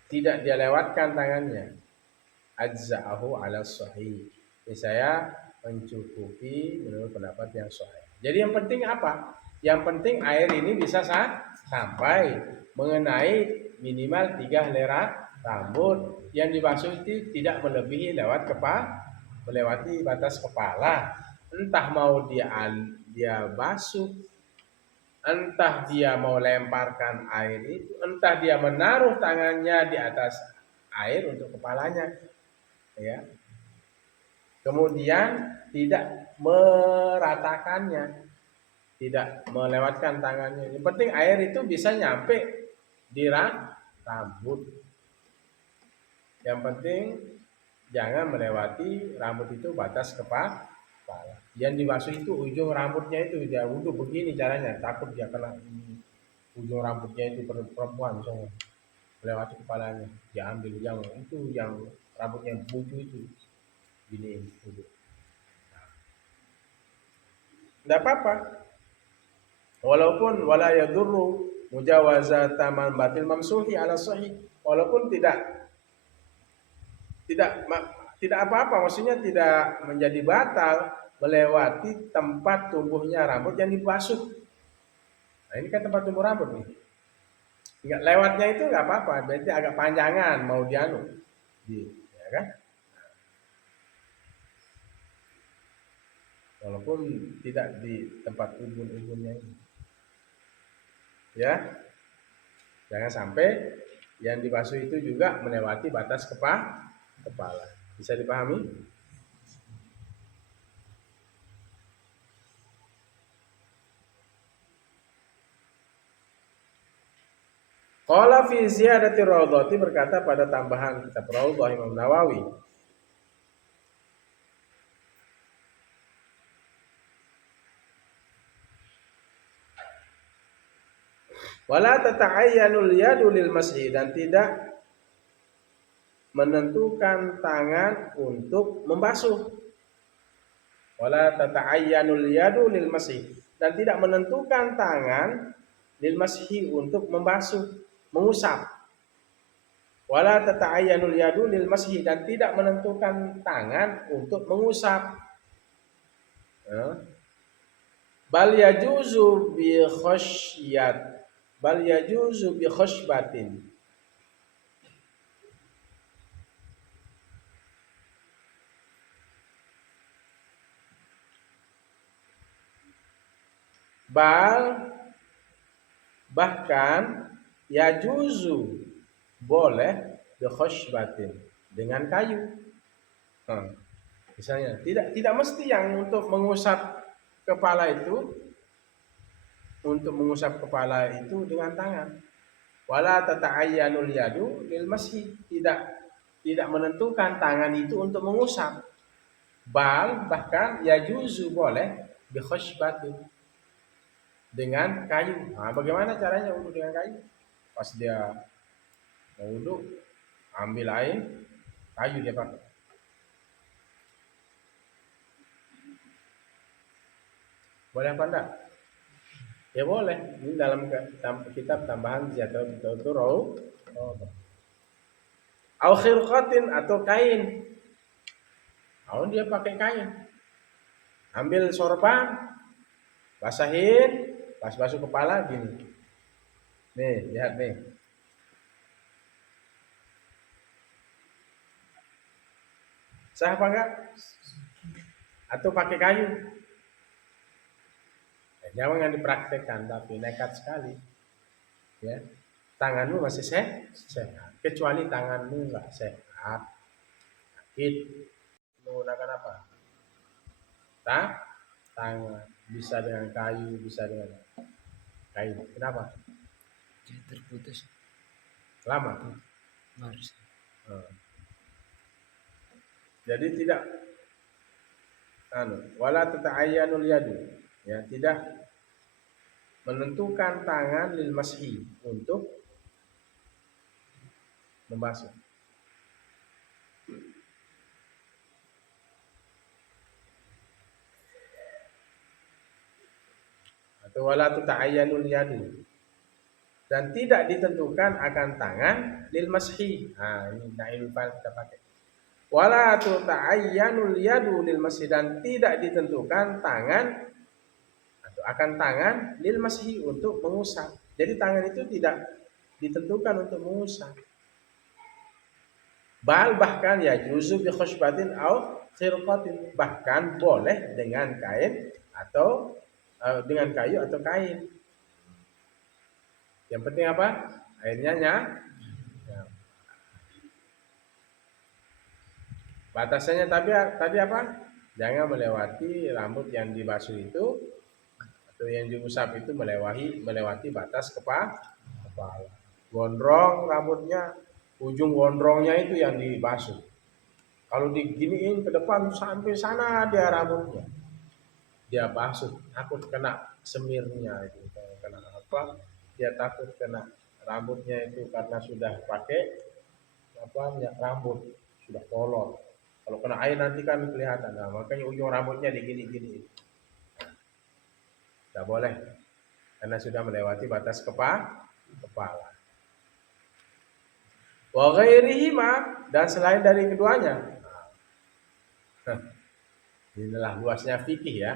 dia lewatkan tangannya. Ajza'ahu ala sahih. Ini saya mencukupi menurut pendapat yang sahih. Jadi yang penting apa? Yang penting air ini bisa sampai mengenai minimal 3 helai rambut. Yang dibasuh itu tidak melebihi melewati batas kepala. Entah mau dia basuh, entah dia mau lemparkan air itu, entah dia menaruh tangannya di atas air untuk kepalanya, ya. Kemudian tidak meratakannya, tidak melewatkan tangannya. Yang penting air itu bisa nyampe di rambut. Yang penting jangan melewati rambut itu batas kepala. Yang dibasuh itu ujung rambutnya itu, dia wudhu begini caranya, takut dia kena ujung rambutnya itu perempuan misalnya, melewati kepalanya, dia ambil yang rambutnya bucu itu, gini wudhu. Tidak apa-apa, walaupun wala yadurru mujawazata man batil mamsuhi ala sahih, walaupun tidak apa-apa, maksudnya tidak menjadi batal melewati tempat tumbuhnya rambut yang dibasuh. Nah ini kan tempat tumbuh rambut nih. Enggak lewatnya itu nggak apa-apa, berarti agak panjangan mau ya kan? Walaupun tidak di tempat ubun-ubunnya ini. Ya. Jangan sampai yang dibasuh itu juga melewati batas kepala. Bisa dipahami? Qala fi ziyadati Raudhati, berkata pada tambahan kitab Raudhah Imam Nawawi. Wala tata'ayyanul yadu lil masih, dan tidak menentukan tangan untuk membasuh. Wala tata'ayyanul yadu lil masih, dan tidak menentukan tangan lil masih untuk membasuh, mengusap. Wala tata'ayyanul yadu lil masih, dan tidak menentukan tangan untuk mengusap. Bal yajuzu bi khasyat, bal yajuzu bi khusybatin. Bahkan yajuzu, boleh bi khusybatin, dengan kayu. Misalnya tidak mesti yang untuk mengusap kepala itu, dengan tangan. Wala tata'ayyanul yadu lil masih, tidak menentukan tangan itu untuk mengusap. Bahkan yajuzu, boleh bi khusybatin, dengan kayu. Nah, bagaimana caranya wudhu dengan kayu? Pas dia mau wudhu, ambil air, kayu dia pakai. Boleh apa enggak? Ya boleh. Ini dalam kitab tambahan Ziyadah itu au khirqatin, atau kain. Dia pakai kain. Ambil sorban, basahin, pas basuh kepala gini. Nih, lihat nih. Sah apa enggak? Atau pakai kayu? Jangan dipraktekkan, tapi nekat sekali. Ya, tanganmu masih sehat. kecuali tanganmu nggak sehat, sakit, menggunakan apa? Tangan. Bisa dengan kayu, bisa dengan kain. Kenapa? Jadi terputus. Lama. Harus. Jadi tidak wala tata'ayyanul yadu, ya, tidak menentukan tangan lil mashi untuk membasuh. Atau wala tata'ayyanul yadu, dan tidak ditentukan akan tangan lil mashi. Nah, ini naibul fa'il kita pakai. Wala tata'ayyanul yadu lil mashi, dan tidak ditentukan tangan atau akan tangan lil mashi untuk mengusap. Jadi tangan itu tidak ditentukan untuk mengusap. Bahkan ya juzu bi khusybatin au khirqatin, bahkan boleh dengan kain atau dengan kayu atau kain. Yang penting apa? Airnya ya. Batasannya tadi apa? Jangan melewati rambut yang dibasuh itu atau yang diusap itu melewati batas kepala. Gondrong rambutnya, ujung gondrongnya itu yang dibasuh. Kalau diginiin ke depan sampai sana dia rambutnya, dia basuh, takut kena semirnya itu. Kena apa? Dia takut kena rambutnya itu karena sudah pakai minyak rambut, sudah kolot. Kalau kena air nanti kan kelihatan. Nah, makanya ujung rambutnya digini-gini. Tidak boleh, karena sudah melewati batas kepala. Wa ghairihima, dan selain dari keduanya. Nah, inilah luasnya fikih ya.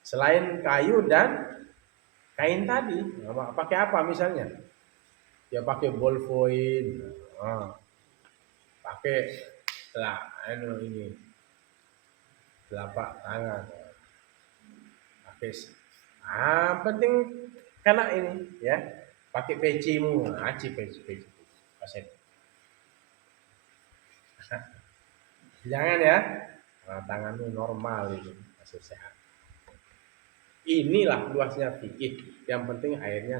Selain kayu dan kain tadi, pakai apa misalnya? Ya pakai ballpoint, pakai ini telapak tangan, pakai penting kena ini ya, pakai pecimu, peci pasien. Jangan ya, tanganmu normal itu masih sehat. Inilah luasnya fikih. Yang penting airnya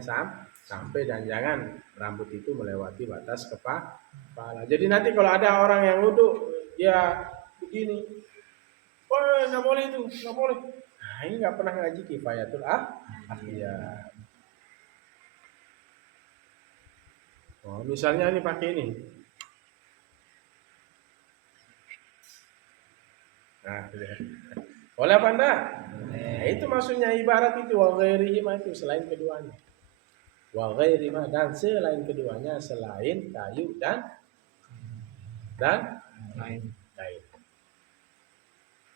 sampai, dan jangan rambut itu melewati batas kepala. Jadi nanti kalau ada orang yang wudhu dia begini, nggak boleh itu, nggak boleh. Nah, ini nggak pernah ngaji kifayatul ahya. Misalnya ini pakai ini. Nah, boleh apa enggak? Nah, itu maksudnya ibarat itu wa ghairihima, itu selain keduanya. Wa ghairihima, dan selain keduanya, selain kayu dan kain.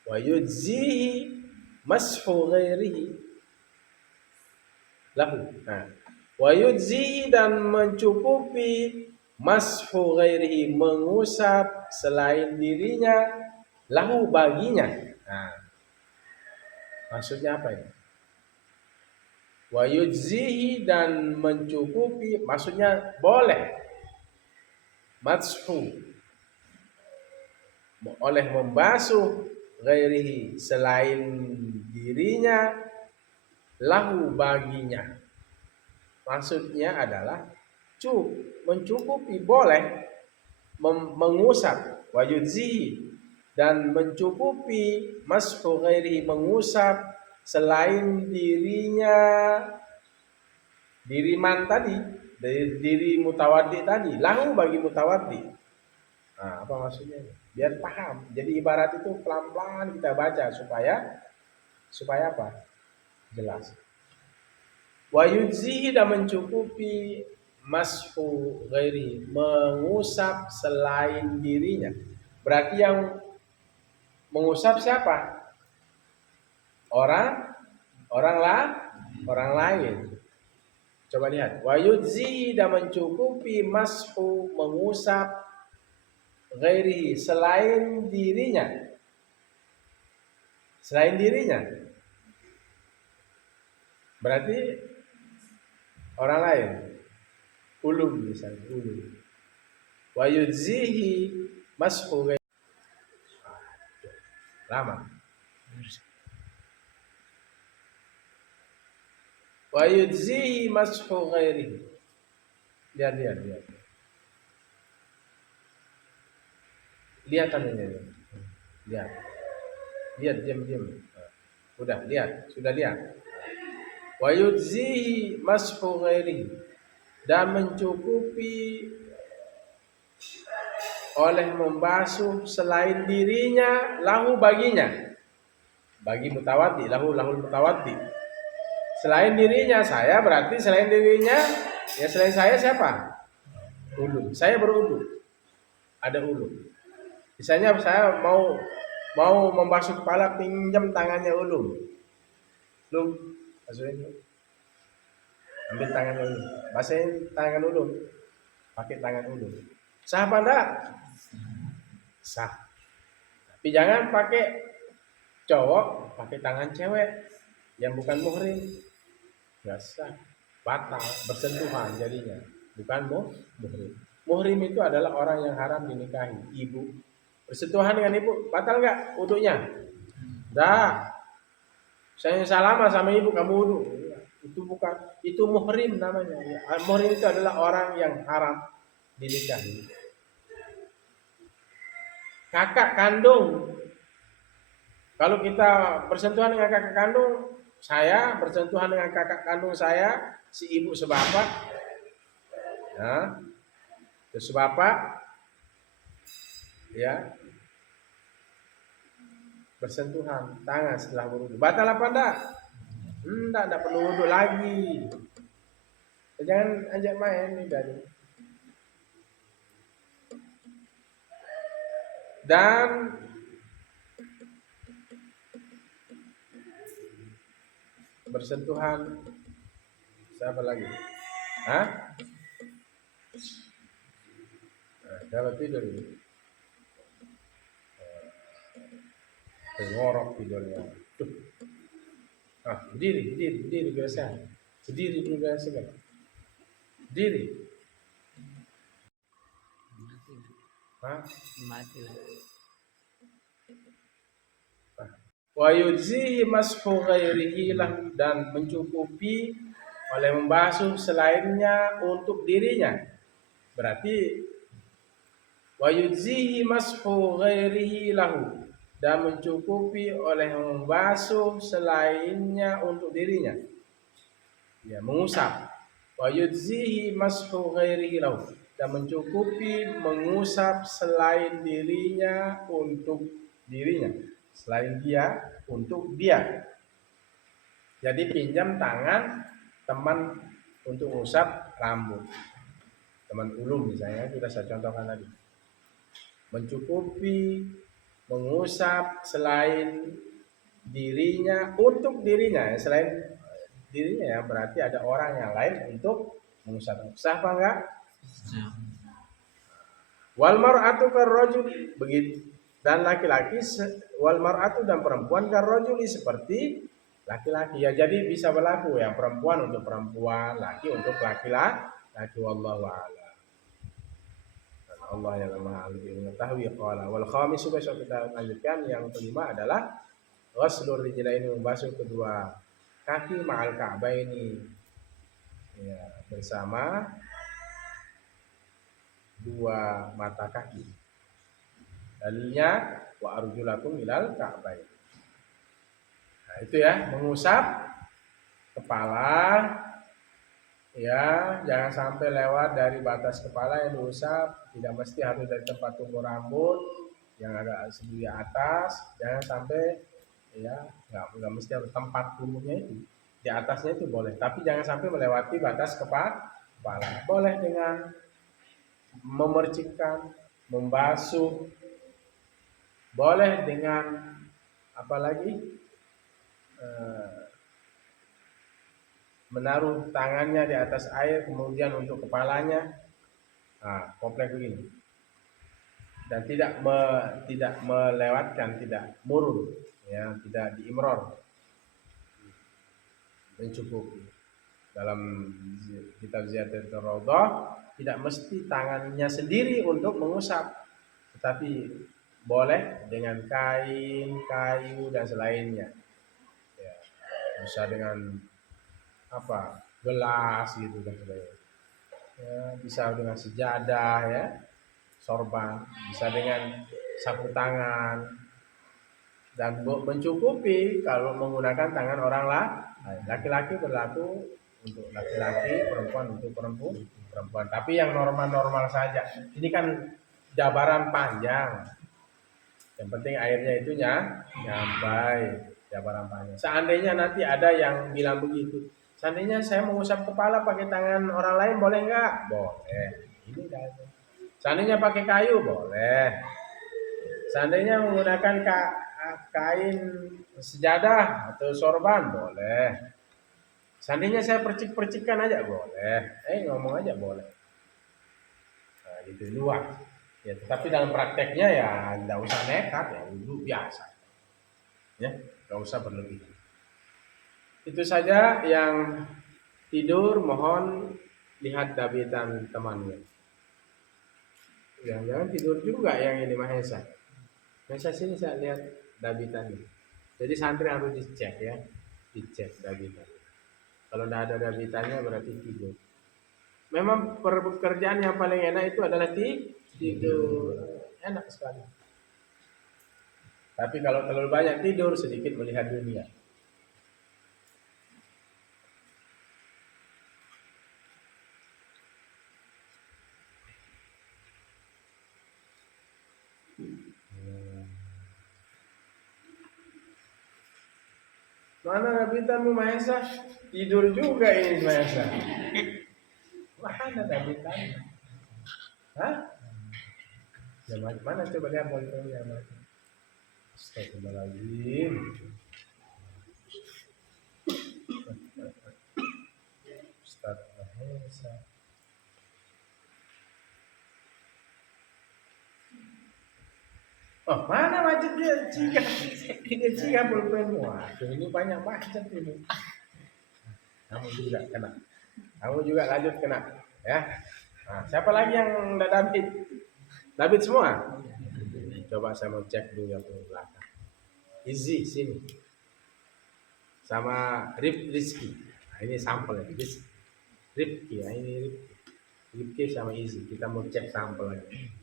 Wa yujzihi mashu ghairihi lahu. Nah, wa yujzihi, dan mencukupi mashu ghairihi, mengusap selain dirinya, lahu baginya. Nah, maksudnya apa ini? Wa yujzihi, dan mencukupi, maksudnya boleh mashu, oleh membasuh ghairihi, selain dirinya, lahu baginya. Maksudnya adalah mencukupi, boleh mengusap, wa yujzihi, dan mencukupi mashu ghairihi, mengusap selain dirinya, diri man tadi, dari diri mutawaddi tadi, lahu bagi mutawaddi. Nah, apa maksudnya? Biar paham. Jadi ibarat itu pelan-pelan kita baca supaya apa? Jelas. Wa yujzihi, dan mencukupi mashu ghairi, mengusap selain dirinya. Berarti yang mengusap siapa? Orang lain. Coba lihat. Wa yujzihi, dan mencukupi mashu, mengusap ghairihi, selain dirinya. Selain dirinya. Berarti orang lain. Ulum misalnya, ulum. wa yujzihi mashu ghairi. Lama. Wa yujzihi mashu ghairihi. Lihat. Lihat tandanya. Lihat diam. Udah lihat, sudah lihat. Wa yujzihi mashu ghairihi, dan mencukupi oleh membasuh selain dirinya lahu baginya. Bagi mutawaddi, lahul mutawaddi. Selain dirinya saya, berarti selain dirinya, ya selain saya siapa? Ulum. Saya berulum. Ada ulum. Misalnya saya mau membasuh kepala, pinjam tangannya ulum. Ulum, masukin. Ambil tangannya ulum. Basahin tangan ulum. Pakai tangan ulum. Sah apa enggak? Sah. Tapi jangan pakai cowok, pakai tangan cewek yang bukan muhrim. Nggak sah, batal, bersentuhan jadinya, bukan muhrim. Muhrim itu adalah orang yang haram dinikahi, ibu. Bersentuhan dengan ibu, batal nggak wudunya? Nggak. Saya salaman sama ibu, kamu wudu. Itu bukan, itu muhrim namanya. Muhrim itu adalah orang yang haram dinikahi. Kakak kandung, kalau kita bersentuhan dengan kakak kandung, saya bersentuhan dengan kakak kandung saya, si ibu sebapak, ya, sebapak, ya, bersentuhan tangan setelah berwudu. Batal apa enggak? Enggak perlu wudu lagi. Jangan ajak main nih dari. Dan bersentuhan siapa lagi? Hah? Siapa tidur ini? Ngorok tidurnya. Berdiri biasa. Berdiri dulu biasa kan. Berdiri. Mati lah. Wa yujzihi mashu ghairihi lah, dan mencukupi oleh membasuh selainnya untuk dirinya. Berarti wa yujzihi mashu ghairihi lahu, dan mencukupi oleh membasuh selainnya untuk dirinya. Ya, mengusap. Wa yujzihi mashu ghairihi lahu, dan mencukupi mengusap selain dirinya untuk dirinya. Selain dia untuk dia. Jadi pinjam tangan teman untuk mengusap rambut. Teman ulum misalnya, sudah saya contohkan tadi. Mencukupi mengusap selain dirinya untuk dirinya, selain dirinya ya, berarti ada orang yang lain untuk mengusap. Sah apa enggak? Wal mar'atu karrajuli, begitu. Dan laki-laki, wal mar'atu, dan perempuan karrajuli, seperti laki-laki. Ya, jadi bisa berlaku yang perempuan untuk perempuan, laki untuk laki-laki. Wallahu a'lam. Allah yang Maha lebih mengetahui. Qala wal khamis, besok kita lanjutkan. Yang kelima adalah ghuslur rijlaini, membasuh kedua kaki ma'al ka'baini, ya, bersama dua mata kaki. Dalilnya wa arjulakum ilal ka'bain. Nah, itu ya, mengusap kepala, ya, jangan sampai lewat dari batas kepala yang diusap. Tidak mesti harus dari tempat tumbuh rambut yang agak sedikit atas. Jangan sampai, ya, nggak mesti harus tempat tumbuhnya itu. Di atasnya itu boleh, tapi jangan sampai melewati batas kepala. Boleh dengan memercikkan, membasuh, boleh dengan apa lagi, menaruh tangannya di atas air kemudian untuk kepalanya, komplek begini, dan tidak melewatkan, tidak murun, ya, tidak diimror, mencukupi. dalam kitab Ziyadatul Raudhah tidak mesti tangannya sendiri untuk mengusap, tetapi boleh dengan kain, kayu dan selainnya. Ya, bisa dengan apa? Gelas gitu dan sebagainya. Ya, bisa dengan sejadah ya, sorban, bisa dengan sapu tangan dan mencukupi kalau menggunakan tangan orang lain. Laki-laki berlaku untuk laki-laki, perempuan untuk perempuan. Tapi yang normal-normal saja. Ini kan jabaran panjang. Yang penting airnya itu nyampai, jabaran panjang. Seandainya nanti ada yang bilang begitu, seandainya saya mengusap kepala pakai tangan orang lain boleh nggak? Boleh. Ini kan. Seandainya pakai kayu boleh. Seandainya menggunakan kain sejadah atau sorban boleh. Seandainya saya percik-percikkan aja boleh. Ngomong aja boleh. Nah, gitu luar. Ya, tetapi dalam prakteknya ya tidak usah nekat ya, dulu biasa. Ya, tidak usah berlebih. Itu saja yang tidur, mohon lihat dabitan temannya. Jangan tidur juga yang ini Mahesa. Mahesa sini saya lihat dabitannya. Jadi santri harus dicek ya, dicek dabitan. Kalau tidak ada dabitannya berarti tidur. Memang pekerjaan yang paling enak itu adalah tidur. Enak sekali. Tapi kalau terlalu banyak tidur, sedikit melihat dunia. Mana dabitanmu Mahesa? Tidur juga ini Mahesa. Mana dabitannya? Hah? Ya, mana coba lihat monitornya. Astagfirullahaladzim. Ustaz Mahesa. Oh, mana macet dia? Dia pulpen. Waduh, ini banyak macet ini. Kamu juga kena. Kamu juga lanjut kena. Ya. Nah, siapa lagi yang udah David? David semua? Coba saya mau cek dulu yang di belakang. Izzy sini. Sama Rizky. Nah, ini sampel ya. Rizky ya, ini Rizky sama Izzy. Kita mau cek sampel lagi.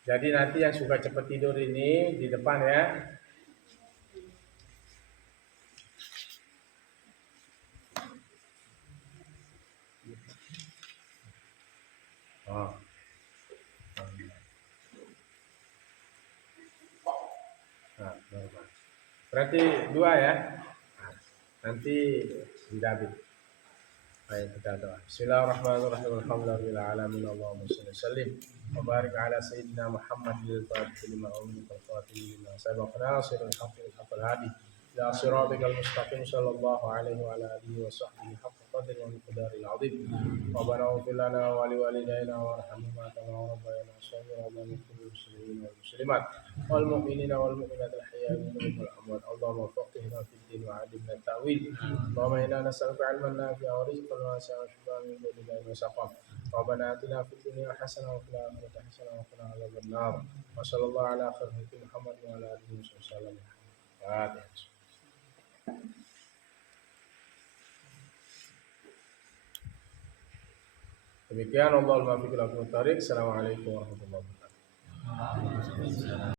Jadi nanti yang suka cepat tidur ini di depan ya. Oh. Nah, normal. Berarti 2 ya. Nah, nanti di David. Baik, kita doa. Bismillahirrahmanirrahim. Alhamdulillahirabbil alamin. Allahumma shalli sallim wa barik ala sayyidina Muhammadil fatihil lima ummiqal fatihil lima sabaqna sirrul haqqil haqqil hadi ila siratikal mustaqim sallallahu alaihi wa ala alihi wa sahbihi haqqa qadri wa miqdaril azim. Rabbana ighfir lana wa li walidayna warhamhuma kama rabbayana shaghira wa lil muslimin wal muslimat wal mu'minina wal mu'minat al hayya minhum wal amwat. Allahumma faqihna fid din wa 'allimna ta'wil. Allahumma inna nas'aluka 'ilman nafi'an wa rizqan wasi'an wa shifaan min kulli da'in wa saqam. Rabbana atina fid dunya hasanah wa fil akhirati hasanah wa qina adzaban nar. Wa sallallahu ala khairati Muhammad wa ala alihi wa sallam. Demikian, Allahul muwaffiq ila aqwamit thariq. Assalamualaikum warahmatullahi wabarakatuh.